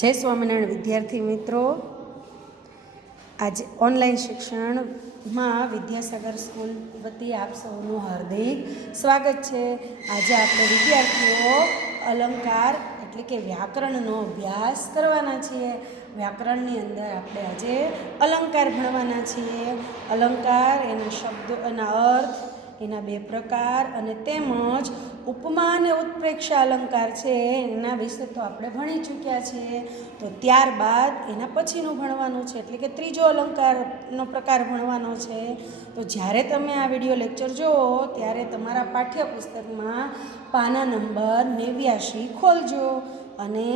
જય સ્વામિનારાયણ વિદ્યાર્થી મિત્રો, આજે ઓનલાઈન શિક્ષણમાં વિદ્યાસાગર સ્કૂલ વતી આપ સૌનું હાર્દિક સ્વાગત છે. આજે આપણે વિદ્યાર્થીઓ અલંકાર એટલે કે વ્યાકરણનો અભ્યાસ કરવાના છીએ. વ્યાકરણની અંદર આપણે આજે અલંકાર ભણવાના છીએ. અલંકાર, એના શબ્દો, એના અર્થ, એના બે પ્રકાર અને તેમજ ઉપમા અને ઉત્પ્રેક્ષા અલંકાર છે એના વિશે તો આપણે ભણી ચૂક્યા છીએ. તો ત્યારબાદ એના પછીનું ભણવાનું છે, એટલે કે ત્રીજો અલંકારનો પ્રકાર ભણવાનો છે. તો જ્યારે તમે આ વિડીયો લેક્ચર જુઓ ત્યારે તમારા પાઠ્યપુસ્તકમાં પાના નંબર 89 ખોલજો અને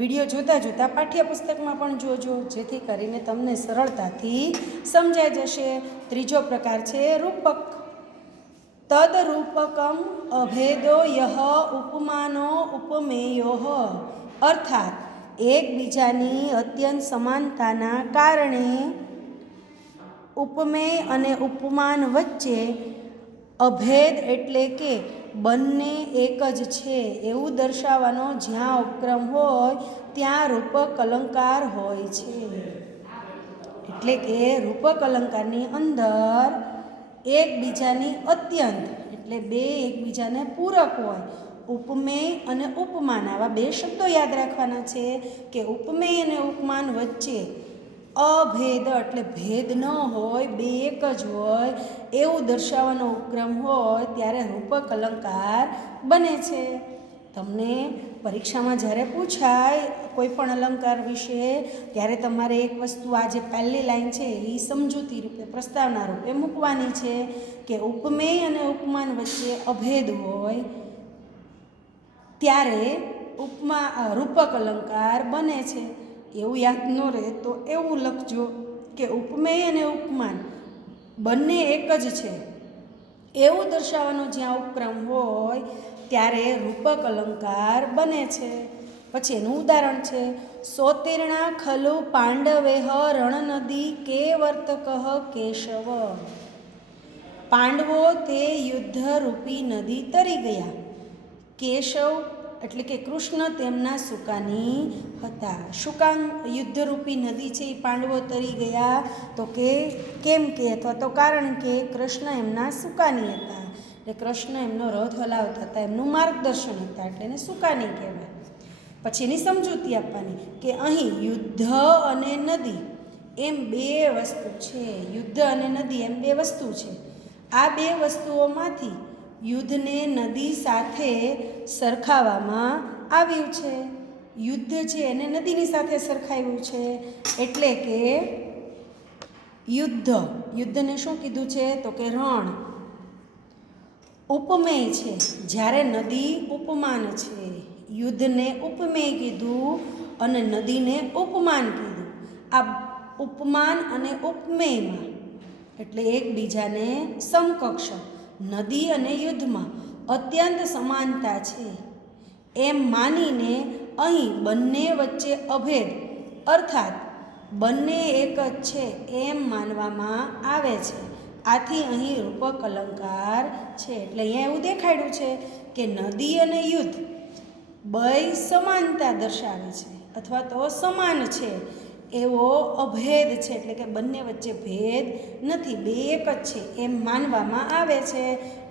વિડીયો જોતાં જોતાં પાઠ્યપુસ્તકમાં પણ જોજો, જેથી કરીને તમને સરળતાથી સમજાઈ જશે. ત્રીજો પ્રકાર છે રૂપક. તદરૂપકમ અભેદો યહ ઉપમાનો ઉપમેયો, અર્થાત એકબીજાની અત્યંત સમાનતાના કારણે ઉપમેય અને ઉપમાન વચ્ચે અભેદ એટલે કે બંને એક જ છે એવું દર્શાવવાનો જ્યાં ઉપક્રમ હોય ત્યાં રૂપક અલંકાર હોય છે. એટલે કે રૂપક અલંકારની અંદર એકબીજાની અત્યંત એટલે બે એકબીજાને પૂરક હોય. ઉપમેય અને ઉપમાન, આવા બે શબ્દો યાદ રાખવાના છે કે ઉપમેય અને ઉપમાન વચ્ચે અભેદ એટલે ભેદ ન હોય, બે એક જ હોય એવું દર્શાવવાનો ઉપક્રમ હોય ત્યારે રૂપક અલંકાર બને છે. તમને પરીક્ષામાં જ્યારે પૂછાય કોઈ પણ અલંકાર વિશે ત્યારે તમારે એક વસ્તુ, આ જે પહેલી લાઈન છે એ સમજૂતી રૂપે, પ્રસ્તાવના રૂપે મૂકવાની છે કે ઉપમેય અને ઉપમાન વચ્ચે અભેદ હોય ત્યારે રૂપક અલંકાર બને છે. એવું યાદ ન રહે તો એવું લખજો કે ઉપમેય અને ઉપમાન બંને એક જ છે એવું દર્શાવવાનો જ્યાં ઉપક્રમ હોય ત્યારે રૂપક અલંકાર બને છે. પછી એનું ઉદાહરણ છે, સોતીર્ણા ખલુ પાંડવેહ રણનદી કે વર્તક કેશવ. પાંડવો તે યુદ્ધરૂપી નદી તરી ગયા. કેશવ એટલે કે કૃષ્ણ તેમના સુકાની હતા. સુકાન યુદ્ધરૂપી નદી છે એ પાંડવો તરી ગયા તો કે કેમ કે, અથવા તો કારણ કે કૃષ્ણ એમના સુકાની હતા. એટલે કૃષ્ણ એમનો રથ હલાવતા હતા, એમનું માર્ગદર્શન હતા, એટલે એને સુકાની કહેવાય. પછી એની સમજૂતી આપવાની કે અહીં યુદ્ધ અને નદી એમ બે વસ્તુ છે. યુદ્ધ અને નદી એમ બે વસ્તુ છે. આ બે વસ્તુઓમાંથી યુદ્ધને નદી સાથે સરખાવવામાં આવ્યું છે. યુદ્ધ છે એને નદીની સાથે સરખાવ્યું છે. એટલે કે યુદ્ધને શું કીધું છે તો કે રણ. ઉપમેય છે, જ્યારે નદી ઉપમાન છે. યુદ્ધને ઉપમેય કીધું અને નદીને ઉપમાન કીધું. આ ઉપમાન અને ઉપમેયમાં એટલે એકબીજાને સમકક્ષ નદી અને યુદ્ધમાં અત્યંત સમાનતા છે એમ માનીને અહીં બંને વચ્ચે અભેદ અર્થાત બંને એક જ છે એમ માનવામાં આવે છે. આથી અહીં રૂપક અલંકાર છે. એટલે અહીંયા એવું દેખાડ્યું છે કે નદી અને યુદ્ધ બે સમાનતા દર્શાવે છે અથવા તો સમાન છે એવો અભેદ છે. એટલે કે બંને વચ્ચે ભેદ નથી, બે એક જ છે એમ માનવામાં આવે છે,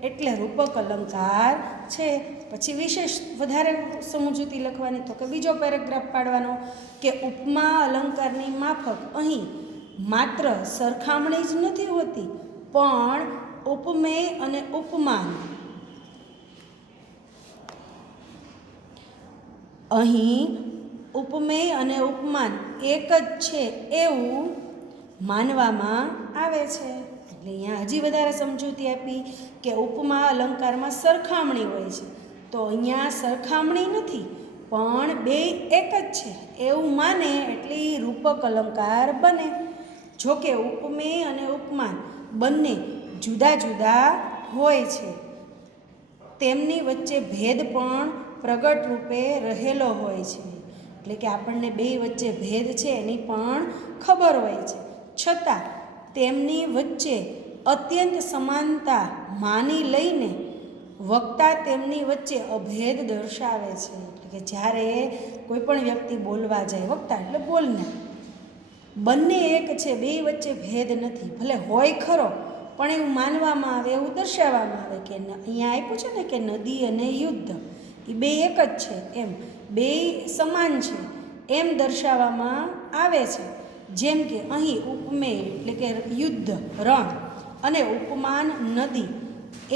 એટલે રૂપક અલંકાર છે. પછી વિશેષ વધારે સમજૂતી લખવાની તો કે બીજો પેરેગ્રાફ પાડવાનો કે ઉપમા અલંકારની માફક અહીં માત્ર સરખામણી જ નથી હોતી, પણ ઉપમેય અને ઉપમાન અહીં ઉપમેય અને ઉપમાન એક જ છે એવું માનવામાં આવે છે. એટલે અહીંયા હજી વધારે સમજૂતી આપી કે ઉપમા અલંકારમાં સરખામણી હોય છે, તો અહીંયા સરખામણી નથી પણ બે એક જ છે એવું માને એટલે રૂપક અલંકાર બને. જો કે ઉપમેય અને ઉપમાન બંને જુદા જુદા હોય છે, તેમની વચ્ચે ભેદ પણ પ્રગટ રૂપે રહેલો હોય છે. એટલે કે આપણને બે વચ્ચે ભેદ છે એની પણ ખબર હોય છે, છતાં તેમની વચ્ચે અત્યંત સમાનતા માની લઈને વક્તા તેમની વચ્ચે અભેદ દર્શાવે છે. એટલે એટલે કે જ્યારે કોઈ પણ વ્યક્તિ બોલવા જાય, વક્તા એટલે બોલનાર, બંને એક છે, બે વચ્ચે ભેદ નથી. ભલે હોય ખરો પણ એવું માનવામાં આવે, એવું દર્શાવવામાં આવે કે અહીંયા આપ્યું છે ને કે નદી અને યુદ્ધ એ બે એક જ છે, એમ બે સમાન છે એમ દર્શાવવામાં આવે છે. જેમ કે અહીં ઉપમેય એટલે કે યુદ્ધ, રણ અને ઉપમાન નદી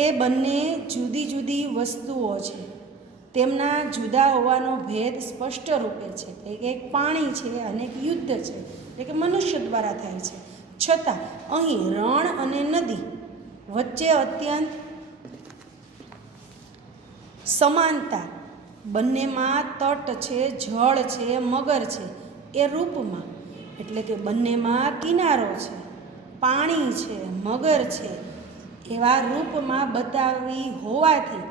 એ બંને જુદી જુદી વસ્તુઓ છે. તેમના જુદા હોવાનો ભેદ સ્પષ્ટ રૂપે છે. એટલે કે એક પાણી છે અને એક યુદ્ધ છે, એટલે કે મનુષ્ય દ્વારા થાય છે. છતાં અહીં રણ અને નદી વચ્ચે અત્યંત સમાનતા, બંનેમાં તટ છે, જળ છે, મગર છે એ રૂપમાં, એટલે કે બંનેમાં કિનારો છે, પાણી છે, મગર છે એવા રૂપમાં બતાવી હોવાથી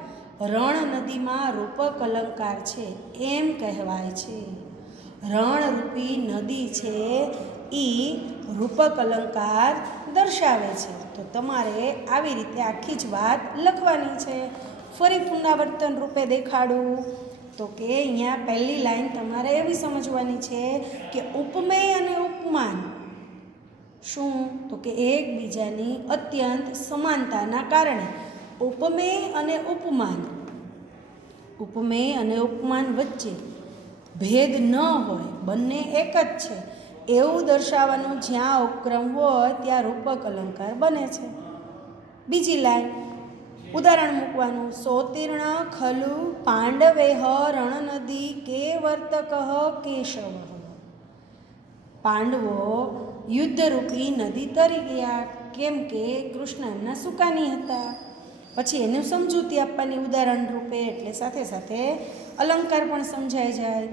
રણ નદીમાં રૂપક અલંકાર છે એમ કહેવાય છે. રણરૂપી નદી છે એ રૂપક અલંકાર દર્શાવે છે. તો તમારે આવી રીતે આખી જ વાત લખવાની છે. ફરી પુનરાવર્તન રૂપે દેખાડું તો કે અહીંયા પહેલી લાઈન તમારે એવી સમજવાની છે કે ઉપમેય અને ઉપમાન શું? તો કે એકબીજાની અત્યંત સમાનતાના કારણે ઉપમેય અને ઉપમાન વચ્ચે ભેદ ન હોય, બંને એક જ છે એવું દર્શાવવાનું જ્યાં ઉપક્રમ હોય ત્યાં રૂપક અલંકાર બને છે. બીજી લાઈન ઉદાહરણ મૂકવાનું. સોતીર્ણ ખલુ પાંડવેહ રણનદી કે વર્તક કેશવ. પાંડવો યુદ્ધરૂપી નદી તરી ગયા, કેમ કે કૃષ્ણ એમના સુકાની હતા. પછી એને સમજૂતી આપવાની ઉદાહરણ રૂપે, એટલે સાથે સાથે અલંકાર પણ સમજાઈ જાય,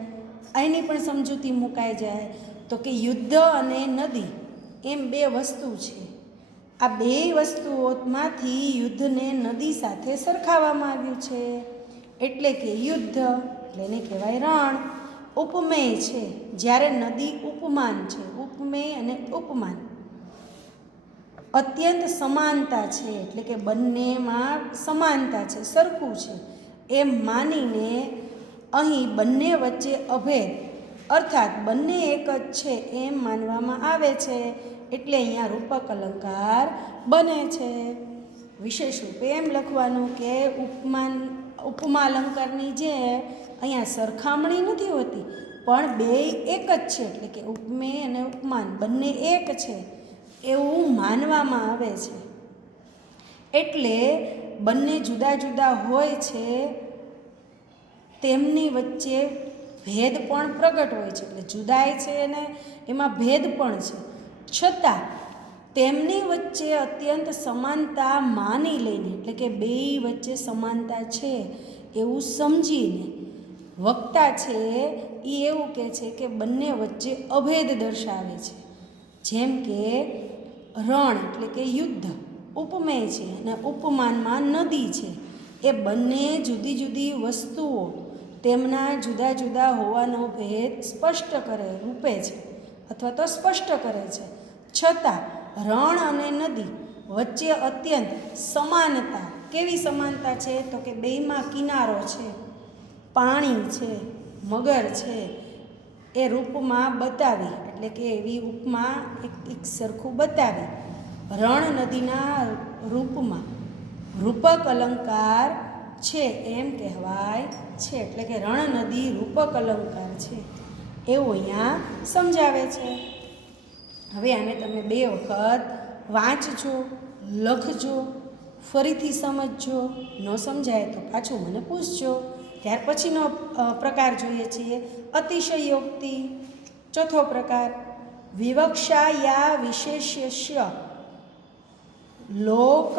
એની પણ સમજૂતી મુકાઈ જાય. તો કે યુદ્ધ અને નદી એમ બે વસ્તુ છે. આ બે વસ્તુઓમાંથી યુદ્ધને નદી સાથે સરખાવવામાં આવ્યું છે. એટલે કે યુદ્ધ એટલે એને કહેવાય રણ. ઉપમેય છે જ્યારે નદી ઉપમાન છે. ઉપમેય અને ઉપમાન અત્યંત સમાનતા છે, એટલે કે બંનેમાં સમાનતા છે, સરખું છે એમ માનીને અહીં બંને વચ્ચે અભેદ અર્થાત બંને એક જ છે એમ માનવામાં આવે છે. એટલે અહીંયા રૂપક અલંકાર બને છે. વિશેષ રૂપે એમ લખવાનું કે ઉપમા અલંકારની જે અહીંયા સરખામણી નથી હોતી, પણ બે એક જ છે, એટલે કે ઉપમેય અને ઉપમાન બંને એક છે એવું માનવામાં આવે છે. એટલે બંને જુદા જુદા હોય છે, તેમની વચ્ચે ભેદ પણ પ્રગટ હોય છે. એટલે જુદાઈ છે અને એમાં ભેદ પણ છે, છતાં તેમની વચ્ચે અત્યંત સમાનતા માની લઈને, એટલે કે બે વચ્ચે સમાનતા છે એવું સમજીને વક્તા છે એ એવું કહે છે કે બંને વચ્ચે અભેદ દર્શાવે છે. જેમ કે રણ એટલે કે યુદ્ધ ઉપમેય છે અને ઉપમાનમાં નદી છે. એ બંને જુદી જુદી વસ્તુઓ તેમના જુદા જુદા હોવાનો ભેદ સ્પષ્ટ કરે રૂપે છે અથવા તો સ્પષ્ટ કરે છે. છતાં રણ અને નદી વચ્ચે અત્યંત સમાનતા, કેવી સમાનતા છે? તો કે બેયમાં કિનારો છે, પાણી છે, મગર છે એ રૂપમાં બતાવી, એટલે કે એવી ઉપમા એક સરખું બતાવી રણ નદીના રૂપમાં રૂપક અલંકાર છે એમ કહેવાય છે. એટલે કે રણ નદી રૂપક અલંકાર છે એવું અહીંયા સમજાવે છે. હવે આને તમે બે વખત વાંચજો, લખજો, ફરીથી સમજજો. ન સમજાય તો પાછું મને પૂછજો. ત્યાર પછીનો પ્રકાર જોઈએ છીએ અતિશયોક્તિ. ચોથો પ્રકાર વિવક્ષા યા વિશેષ્ય લોક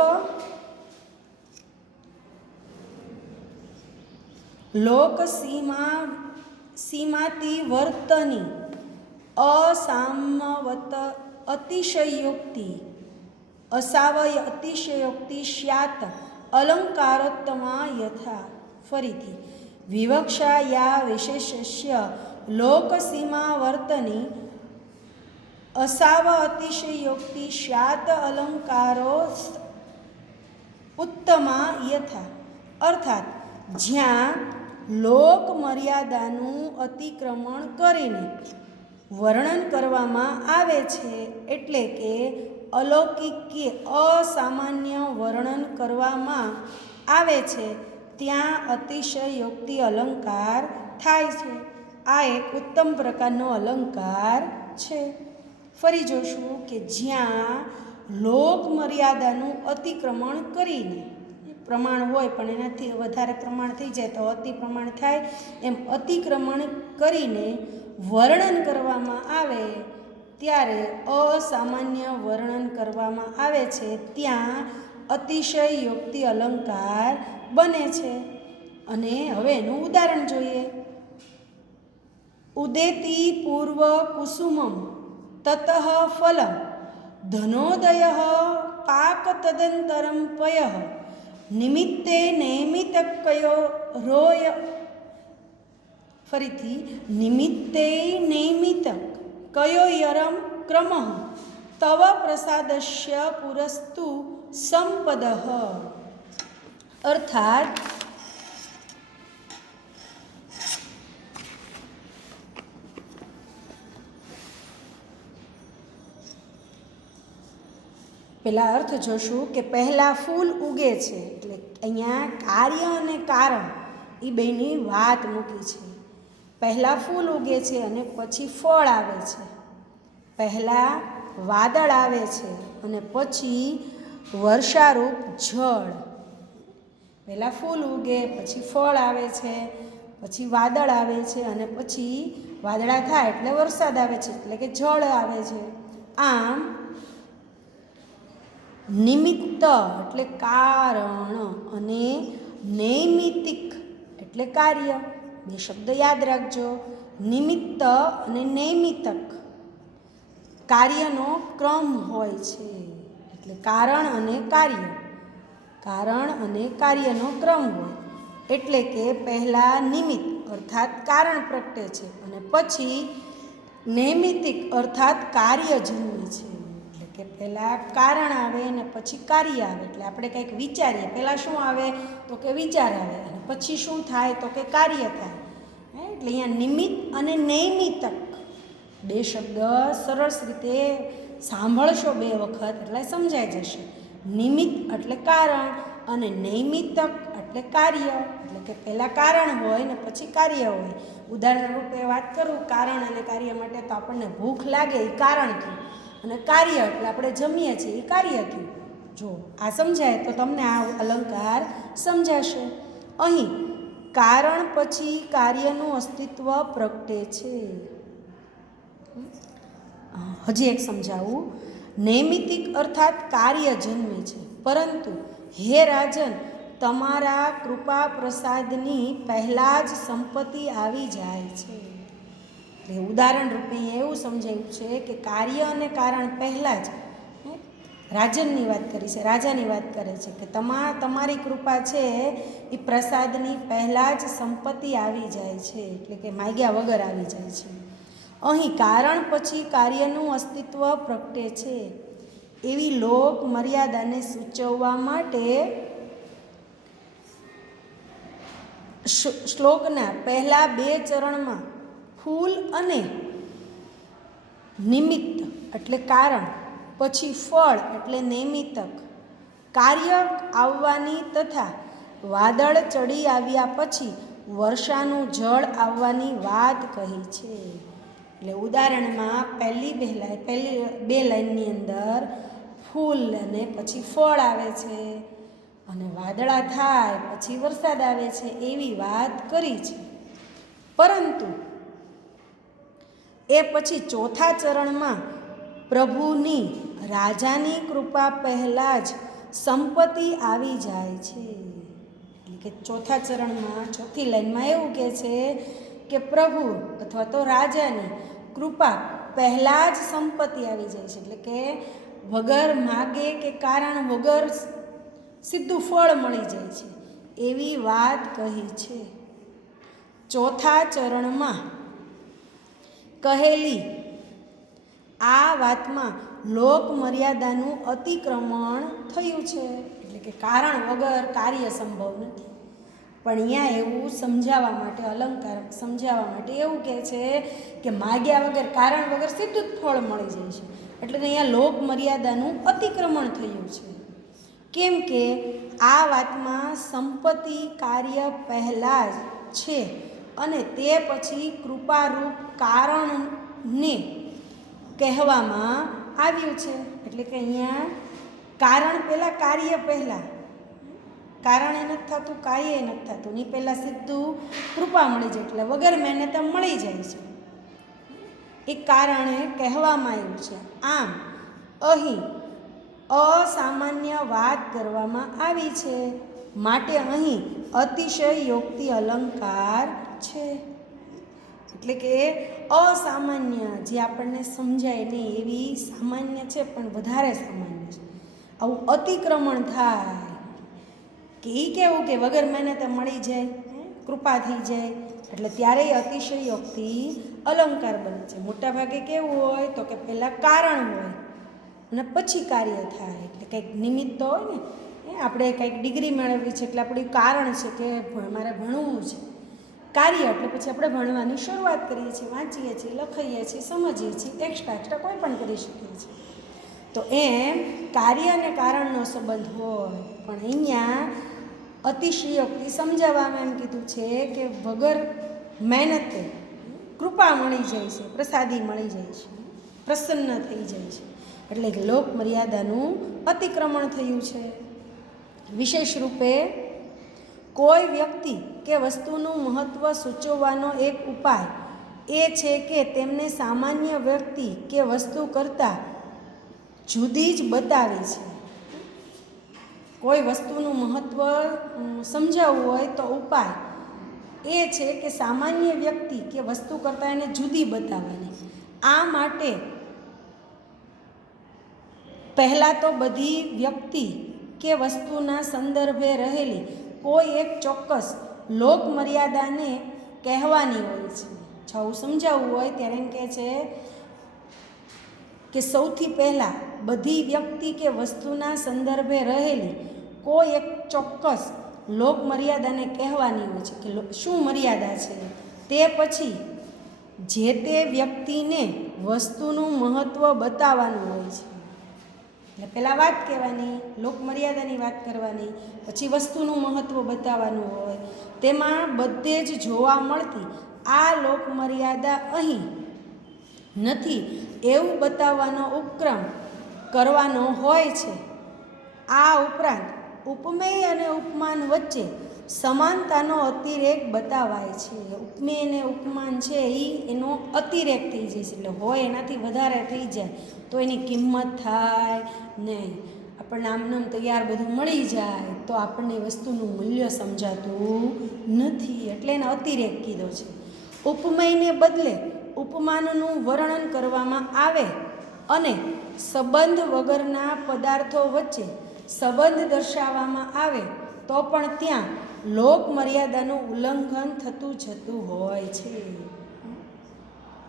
સીમાતિ વર્તની અસામવત અસાવય અતિશયોક્તિ સ્યાત અલંકારોત્તમા યથા. ફરીથી વિવક્ષા યા વિશેષ્ય લોકસીમા વર્તની અસાવ અતિશયોક્તિ સ્યાત અલંકારો ઉત્તમા યથા. અર્થાત જ્યાં લોક મર્યાદાનું અતિક્રમણ કરીને વર્ણન કરવામાં આવે છે, એટલે કે અલૌકિક કે અસામાન્ય વર્ણન કરવામાં આવે છે, ત્યાં અતિશયોક્તિ અલંકાર થાય છે. આ એક ઉત્તમ પ્રકારનો અલંકાર છે. ફરી જોશું કે જ્યાં લોક મર્યાદાનું અતિક્રમણ કરીને, પ્રમાણ હોય પણ એનાથી વધારે પ્રમાણ થઈ જાય તો અતિ પ્રમાણ થાય, એમ અતિક્રમણ કરીને વર્ણન કરવામાં આવે ત્યારે અસામાન્ય વર્ણન કરવામાં આવે છે, ત્યાં અતિશયોક્તિ અલંકાર બને છે. અને હવે એનું ઉદાહરણ જોઈએ. ઉદેતિ પૂર્વ કુસુમમ તતઃ ફલમ ધનોદય પાક તદંતરમ પય નિમિત્તે નૈમિતકયો રોય. ફરીથી નિમિત્તે નૈમિતક કયો યરમ ક્રમ તવ પ્રસાદસ્ય પુરસ્તુ સંપદ. અર્થાત પેલા અર્થ જોશું કે પહેલાં ફૂલ ઉગે છે, એટલે અહીંયા કાર્ય અને કારણ એ બેની વાત મૂકી છે. પહેલાં ફૂલ ઉગે છે અને પછી ફળ આવે છે. પહેલાં વાદળ આવે છે અને પછી વર્ષારૂપ જળ. પહેલાં ફૂલ ઉગે, પછી ફળ આવે છે, પછી વાદળ આવે છે અને પછી વાદળા થાય એટલે વરસાદ આવે છે, એટલે કે જળ આવે છે. આમ નિમિત્ત એટલે કારણ અને નૈમિતિક એટલે કાર્ય, બે શબ્દ યાદ રાખજો. નિમિત્ત અને નૈમિતક કાર્યનો ક્રમ હોય છે, એટલે કારણ અને કાર્ય, કારણ અને કાર્યનો ક્રમ હોય. એટલે કે પહેલાં નિમિત્ત અર્થાત કારણ પ્રગટે છે અને પછી નૈમિતિક અર્થાત કાર્ય જન્મે છે. કે પહેલાં કારણ આવે અને પછી કાર્ય આવે, એટલે આપણે કંઈક વિચારીએ. પહેલાં શું આવે તો કે વિચાર આવે, અને પછી શું થાય તો કે કાર્ય થાય. એટલે અહીંયા નિમિત્ત અને નૈમિતક બે શબ્દ સરસ રીતે સાંભળશો બે વખત એટલે સમજાઈ જશે. નિમિત્ત એટલે કારણ અને નૈમિતક એટલે કાર્ય, એટલે કે પહેલાં કારણ હોય ને પછી કાર્ય હોય. ઉદાહરણ રૂપે વાત કરું, કારણ અને કાર્ય માટે તો આપણને ભૂખ લાગે એ કારણ થયું, અને કાર્ય એટલે આપણે જમીએ છીએ એ કાર્ય થયું. જો આ સમજાય તો તમને આ અલંકાર સમજાશે. અહીં કારણ પછી કાર્યનું અસ્તિત્વ પ્રગટે છે. હજી એક સમજાવું. નૈમિતિક અર્થાત કાર્ય જન્મે છે, પરંતુ હે રાજન તમારા કૃપા પ્રસાદની પહેલાં જ સંપત્તિ આવી જાય છે. એટલે ઉદાહરણ રૂપે એવું સમજાયું છે કે કાર્ય અને કારણ પહેલાં જ રાજનની વાત કરી છે, રાજાની વાત કરે છે કે તમારી કૃપા છે એ પ્રસાદની પહેલાં જ સંપત્તિ આવી જાય છે, એટલે કે માગ્યા વગર આવી જાય છે. અહીં કારણ પછી કાર્યનું અસ્તિત્વ પ્રગટે છે એવી લોક મર્યાદાને સૂચવવા માટે શ્લોકના પહેલા બે ચરણમાં ફૂલ અને નિમિત્ત એટલે કારણ, પછી ફળ એટલે નૈમિતક, કાર્ય આવવાની તથા વાદળ ચડી આવ્યા પછી વર્ષાનું જળ આવવાની વાત કહી છે. એટલે ઉદાહરણમાં પહેલી બે લાઈનની અંદર ફૂલ અને પછી ફળ આવે છે, અને વાદળા થાય પછી વરસાદ આવે છે એવી વાત કરી છે. પરંતુ એ પછી ચોથા ચરણમાં પ્રભુની રાજાની કૃપા પહેલાં જ સંપત્તિ આવી જાય છે. એટલે કે ચોથા ચરણમાં ચોથી લાઈનમાં એવું કહે છે કે પ્રભુ અથવા તો રાજાની કૃપા પહેલાં જ સંપત્તિ આવી જાય છે, એટલે કે વગર માગે કે કારણ વગર સીધું ફળ મળી જાય છે એવી વાત કહી છે. ચોથા ચરણમાં કહેલી આ વાતમાં લોક મર્યાદાનું અતિક્રમણ થયું છે, એટલે કે કારણ વગર કાર્ય સંભવ નથી. પણ અહીંયા એવું સમજાવવા માટે, અલંકાર સમજાવવા માટે એવું કહે છે કે માગ્યા વગર, કારણ વગર સીધું જ ફળ મળી જાય છે. એટલે અહીંયા લોક મર્યાદાનું અતિક્રમણ થયું છે. કેમ કે આ વાતમાં સંપત્તિ કાર્ય પહેલાં જ છે અને તે પછી કૃપારૂપ કારણને કહેવામાં આવ્યું છે. એટલે કે અહીંયા કારણ પહેલાં, કાર્ય પહેલાં. કારણ એ નથી થતું, કાર્ય એ નથી થતું, ની પહેલાં સીધું કૃપા મળી જાય, એટલે વગર મહેનતે મળી જાય છે. એ કારણે કહેવામાં આવ્યું છે. આમ અહીં અસામાન્ય વાત કરવામાં આવી છે, માટે અહીં અતિશયોક્તિ અલંકાર છે. એટલે કે અસામાન્ય, જે આપણને સમજાય નહીં એવી સામાન્ય છે, પણ વધારે સામાન્ય છે. આવું અતિક્રમણ થાય કે એ કેવું કે વગર મહેનતે મળી જાય, કૃપા થઈ જાય, એટલે ત્યારે અતિશયોક્તિ અલંકાર બને છે. મોટાભાગે કેવું હોય તો કે પહેલાં કારણ હોય અને પછી કાર્ય થાય. એટલે કંઈક નિમિત્ત હોય ને, આપણે કંઈક ડિગ્રી મેળવવી છે એટલે આપણું કારણ છે કે મારે ભણવું છે. કાર્ય એટલે પછી આપણે ભણવાની શરૂઆત કરીએ છીએ, વાંચીએ છીએ, લખાઈએ છીએ, સમજીએ છીએ, એક્સ્ટ્રા કોઈ પણ કરી શકીએ છીએ. તો એમ કાર્ય અને કારણનો સંબંધ હોય. પણ અહીંયા અતિશયોક્તિ સમજાવવામાં એમ કીધું છે કે વગર મહેનતે કૃપા મળી જાય છે, પ્રસાદી મળી જાય છે, પ્રસન્ન થઈ જાય છે. એટલે કે લોક મર્યાદાનું અતિક્રમણ થયું છે. વિશેષ રૂપે કોઈ વ્યક્તિ કે વસ્તુનું મહત્ત્વ સૂચવવાનો એક ઉપાય એ છે કે તેમને સામાન્ય વ્યક્તિ કે વસ્તુ કરતાં જુદી જ બતાવી છે. કોઈ વસ્તુનું મહત્ત્વ સમજાવવું હોય તો ઉપાય એ છે કે સામાન્ય વ્યક્તિ કે વસ્તુ કરતાં એને જુદી બતાવવાની. આ માટે પહેલાં તો બધી વ્યક્તિ કે વસ્તુના સંદર્ભે રહેલી કોઈ એક ચોક્કસ લોક મર્યાદાને કહેવાની હોય છે. આવું સમજાવવું હોય ત્યારે એમ કહે છે કે સૌથી પહેલાં બધી વ્યક્તિ કે વસ્તુના સંદર્ભે રહેલી કોઈ એક ચોક્કસ લોક મર્યાદાને કહેવાની હોય છે કે શું મર્યાદા છે. તે પછી જે તે વ્યક્તિને વસ્તુનું મહત્ત્વ બતાવવાનું હોય છે. એટલે પહેલાં વાત કહેવાની, લોક મર્યાદાની વાત કરવાની, પછી વસ્તુનું મહત્ત્વ બતાવવાનું હોય. તેમાં બધે જ જોવા મળતી આ લોક મર્યાદા અહીં નથી એવું બતાવવાનો ઉપક્રમ કરવાનો હોય છે. આ ઉપરાંત ઉપમેય અને ઉપમાન વચ્ચે સમાનતાનો અતિરેક બતાવાય છે. ઉપમેય અને ઉપમાન છે એનો અતિરેક થઈ જાય છે, એટલે હોય એનાથી વધારે થઈ જાય તો એની કિંમત થાય નહીં. આપણને આમનામ તૈયાર બધું મળી જાય તો આપણને વસ્તુનું મૂલ્ય સમજાતું નથી, એટલે એને અતિરેક કીધો છે. ઉપમેયને બદલે ઉપમાનનું વર્ણન કરવામાં આવે અને સંબંધ વગરના પદાર્થો વચ્ચે સંબંધ દર્શાવવામાં આવે તો પણ ત્યાં લોક મર્યાદાનું ઉલ્લંઘન થતું જતું હોય છે.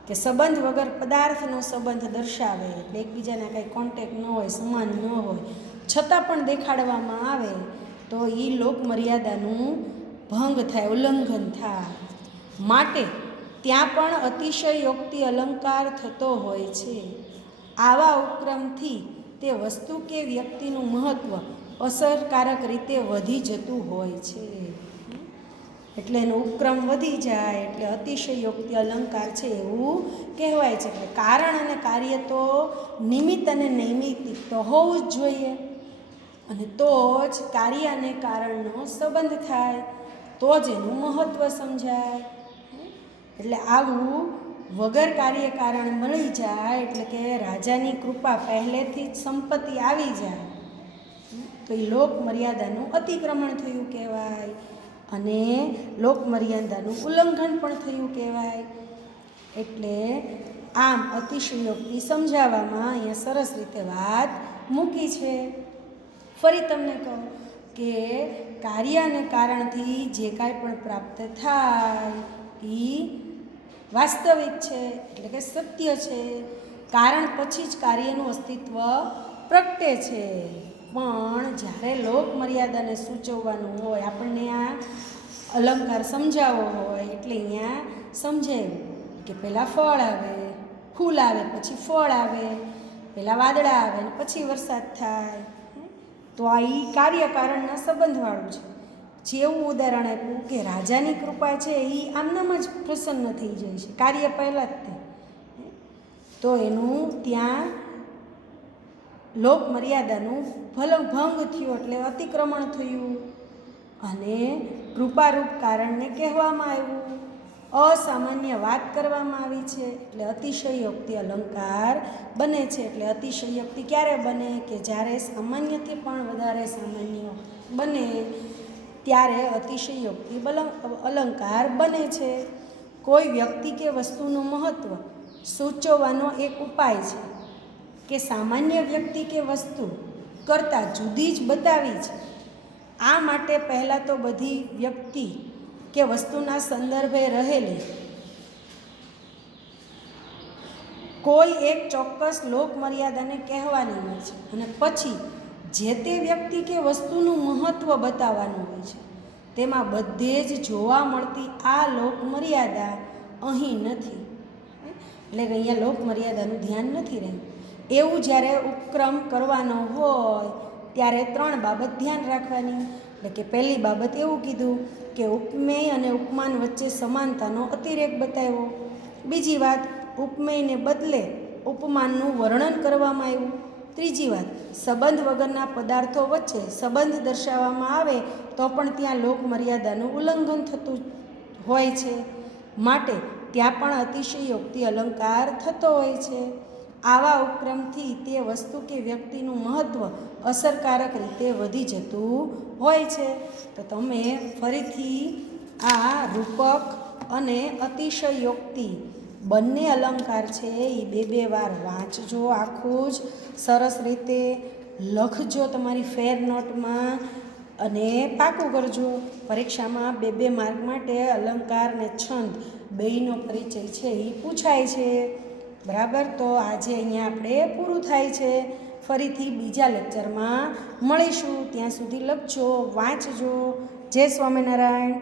કે સંબંધ વગર પદાર્થનો સંબંધ દર્શાવે એટલે એકબીજાના કંઈ કોન્ટેક્ટ ન હોય, સમાન ન હોય, છતાં પણ દેખાડવામાં આવે તો એ લોક મર્યાદાનું ભંગ થાય, ઉલ્લંઘન થાય. માટે ત્યાં પણ અતિશયોક્તિ અલંકાર થતો હોય છે. આવા ઉપક્રમથી તે વસ્તુ કે વ્યક્તિનું મહત્ત્વ અસરકારક રીતે વધી જતું હોય છે. એટલે એનો ઉપક્રમ વધી જાય એટલે અતિશયોક્તિ અલંકાર છે એવું કહેવાય છે. એટલે કારણ અને કાર્ય તો નિમિત્ત અને નૈમિત્તિક તો હોવું જ જોઈએ, અને તો જ કાર્ય અને કારણનો સંબંધ થાય, તો જ એનું મહત્ત્વ સમજાય. એટલે આવું વગર કાર્ય કારણ મળી જાય એટલે કે રાજાની કૃપા પહેલેથી જ સંપત્તિ આવી જાય તો એ લોક મર્યાદાનું અતિક્રમણ થયું કહેવાય અને લોક મર્યાદાનું ઉલ્લંઘન પણ થયું કહેવાય. એટલે આમ અતિશયોક્તિ સમજાવવામાં અહીંયા સરસ રીતે વાત મૂકી છે. ફરી તમને કહું કે કાર્ય અને કારણથી જે કાંઈ પણ પ્રાપ્ત થાય એ વાસ્તવિક છે, એટલે કે સત્ય છે. કારણ પછી જ કાર્યનું અસ્તિત્વ પ્રગટે છે. પણ જ્યારે લોક મર્યાદાને સૂચવવાનું હોય, આપણને આ અલંકાર સમજાવવો હોય એટલે અહીંયા સમજાવ્યું કે પહેલાં ફળ આવે, ફૂલ આવે, પછી ફળ આવે, પહેલાં વાદળા આવે ને પછી વરસાદ થાય. તો આ એ કાર્યકારણના સંબંધવાળું છે. જેવું ઉદાહરણ આપ્યું કે રાજાની કૃપા છે એ આમનામ જ પ્રસન્ન થઈ જાય છે, કાર્ય પહેલાં જ તે. તો એનું ત્યાં લોક મર્યાદાનું ભંગ થયું એટલે અતિક્રમણ થયું અને કૃપારૂપ કારણને કહેવામાં આવ્યું. અસામાન્ય વાત કરવામાં આવી છે એટલે અતિશયોક્તિ અલંકાર બને છે. એટલે અતિશયોક્તિ ક્યારે બને કે જ્યારે સામાન્યથી પણ વધારે સામાન્ય બને ત્યારે અતિશયોક્તિ અલંકાર બને છે. કોઈ વ્યક્તિ કે વસ્તુનું મહત્ત્વ સૂચવવાનો એક ઉપાય છે કે સામાન્ય વ્યક્તિ કે વસ્તુ કરતાં જુદી જ બતાવી છે. આ માટે પહેલાં તો બધી વ્યક્તિ કે વસ્તુના સંદર્ભે રહેલી કોઈ એક ચોક્કસ લોક મર્યાદાને કહેવાની હોય છે અને પછી જે તે વ્યક્તિ કે વસ્તુનું મહત્ત્વ બતાવવાનું હોય છે. તેમાં બધે જ જોવા મળતી આ લોક મર્યાદા અહીં નથી. એટલે કે અહીંયા લોક મર્યાદાનું ધ્યાન નથી રહ્યું. એવું જ્યારે ઉપક્રમ કરવાનો હોય ત્યારે 3 બાબત ધ્યાન રાખવાની. એટલે કે પહેલી બાબત એવું કીધું કે ઉપમેય અને ઉપમાન વચ્ચે સમાનતાનો અતિરેક બતાવ્યો. બીજી વાત, ઉપમેયને બદલે ઉપમાનનું વર્ણન કરવામાં આવ્યું. ત્રીજી વાત, સંબંધ વગરના પદાર્થો વચ્ચે સંબંધ દર્શાવવામાં આવે તો પણ ત્યાં લોક મર્યાદાનું ઉલ્લંઘન થતું હોય છે, માટે ત્યાં પણ અતિશયોક્તિ અલંકાર થતો હોય છે. આવા ઉપક્રમથી તે વસ્તુ કે વ્યક્તિનું મહત્ત્વ અસરકારક રીતે વધી જતું હોય છે. તો તમે ફરીથી આ રૂપક અને અતિશયોક્તિ બંને અલંકાર છે એ 2 વાર વાંચજો, આખું જ સરસ રીતે લખજો તમારી ફેર નોટમાં અને પાકું કરજો. પરીક્ષામાં 2 માર્ક માટે અલંકાર ને છંદ બેયનો પરિચય છે એ પૂછાય છે. બરાબર. તો આજે અહીંયા આપણે પૂરું થાય છે. ફરીથી બીજા લેક્ચરમાં મળીશું. ત્યાં સુધી લખજો, વાંચજો. જય સ્વામિનારાયણ.